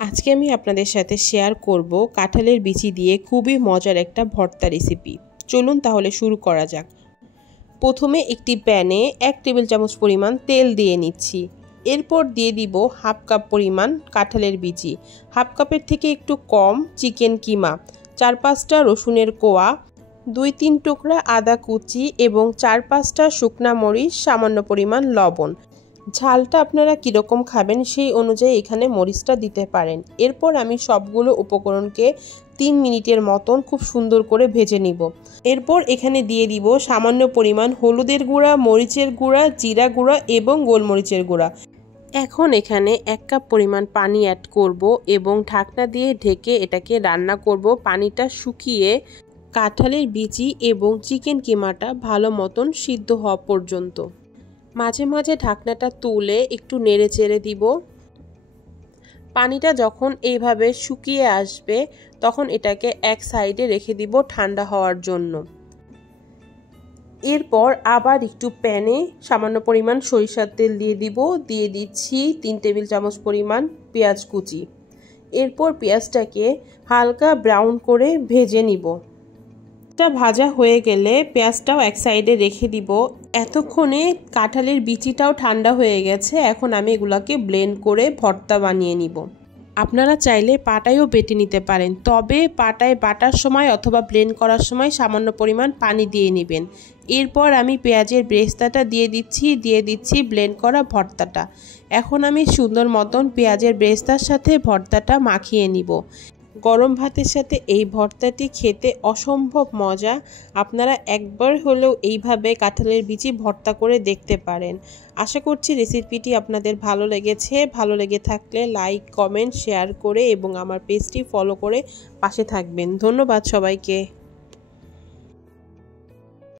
আজকে আমি আপনাদের সাথে শেয়ার করব কাঁঠালের বিচি দিয়ে খুবই মজার একটা ভর্তা রেসিপি। চলুন তাহলে শুরু করা যাক। প্রথমে একটি প্যানে 1 টেবিল চামচ পরিমাণ তেল দিয়ে নিচ্ছি। এরপর দিয়ে দিব হাফ কাপ পরিমাণ কাঁঠালের বিচি, হাফ কাপের থেকে একটু কম চিকেন কিমা, 4-5টা রসুনের কোয়া, 2-3 টুকরা আদা কুচি এবং 4-5টা শুকনা মরিচ, সামান্য পরিমাণ লবণ। ঝালটা আপনারা কীরকম খাবেন সেই অনুযায়ী এখানে মরিচটা দিতে পারেন। এরপর আমি সবগুলো উপকরণকে 3 মিনিটের মতন খুব সুন্দর করে ভেজে নিব। এরপর এখানে দিয়ে দিব সামান্য পরিমাণ হলুদের গুঁড়া, মরিচের গুঁড়া, জিরা গুঁড়া এবং গোলমরিচের গুঁড়া। এখন এখানে 1 কাপ পরিমাণ পানি অ্যাড করব এবং ঢাকনা দিয়ে ঢেকে এটাকে রান্না করব পানিটা শুকিয়ে কাঁঠালের বিচি এবং চিকেন কিমাটা ভালো মতন সিদ্ধ হওয়া পর্যন্ত। মাঝে মাঝে ঢাকনাটা তুলে একটু নেড়ে চেড়ে দিব। পানিটা যখন এইভাবে শুকিয়ে আসবে তখন এটাকে এক সাইডে রেখে দিব ঠান্ডা হওয়ার জন্য। এরপর আবার একটু প্যানে সামান্য পরিমাণ সরিষার তেল দিয়ে দিচ্ছি 3 টেবিল চামচ পরিমাণ পেঁয়াজ কুচি। এরপর পেঁয়াজটাকে হালকা ব্রাউন করে ভেজে নিব। ভাজা হয়ে গেলে পেঁয়াজটাও এক সাইডে রেখে দিব। এতক্ষণে কাঁঠালের বিচিটাও ঠান্ডা হয়ে গেছে। এখন আমি এগুলাকে ব্লেন্ড করে ভর্তা বানিয়ে নিব। আপনারা চাইলে পাটায়ও বেটে নিতে পারেন, তবে পাটায় বাটার সময় অথবা ব্লেন্ড করার সময় সামান্য পরিমাণ পানি দিয়ে নেবেন। এরপর আমি পেঁয়াজের ব্রেস্তাটা দিয়ে দিচ্ছি ব্লেন্ড করা ভর্তাটা। এখন আমি সুন্দর মতন পেঁয়াজের ব্রেস্তার সাথে ভর্তাটা মাখিয়ে নিব। গরম ভাতের সাথে এই ভর্তাটি খেতে অসম্ভব মজা। আপনারা একবার হলেও এইভাবে কাঁঠালের বিচি ভর্তা করে দেখতে পারেন। আশা করছি রেসিপিটি আপনাদের ভালো লেগেছে। ভালো লেগে থাকলে লাইক, কমেন্ট, শেয়ার করে এবং আমার পেজটি ফলো করে পাশে থাকবেন। ধন্যবাদ সবাইকে।